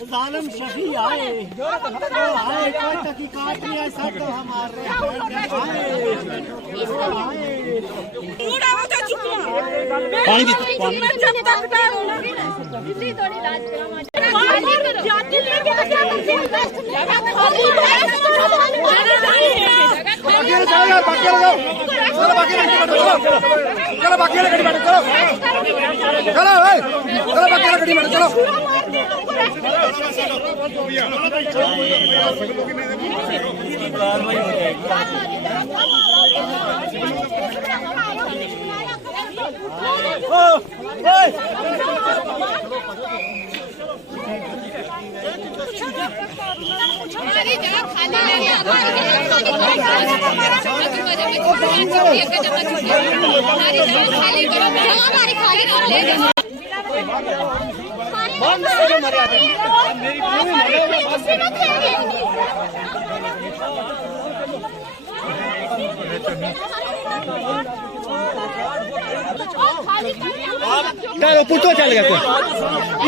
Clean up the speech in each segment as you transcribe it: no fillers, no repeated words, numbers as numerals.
जालिम शफी आए आए कोई तहकीकात नहीं है सब तो हमारे पानी दी दिल्ली थोड़ी इलाज चलो बाकी गाड़ी बैठो चलो चलो चलो बाकी गाड़ी बैठो चलो हमारी जगह खाली नहीं है हमारी जगह खाली करो हमारी खाली ले जाओ चलो पुटो चल गया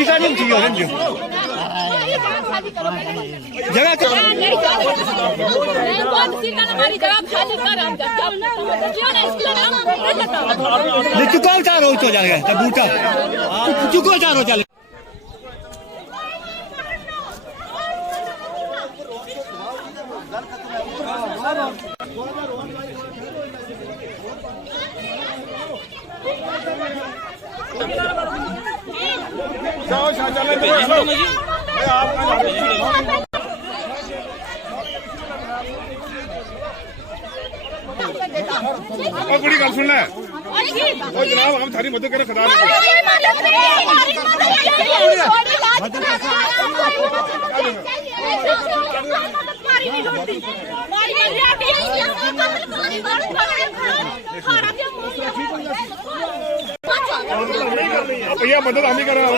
इसा नहीं ठीक है जगह हमारी जगह खाली कर चुका चारो तो जाएगा तब बूटा चुको चारो चले बड़ी गल सुन ले जनाब हम थारी मदद करें खुदा भैया मदद हम ही कर रहे हैं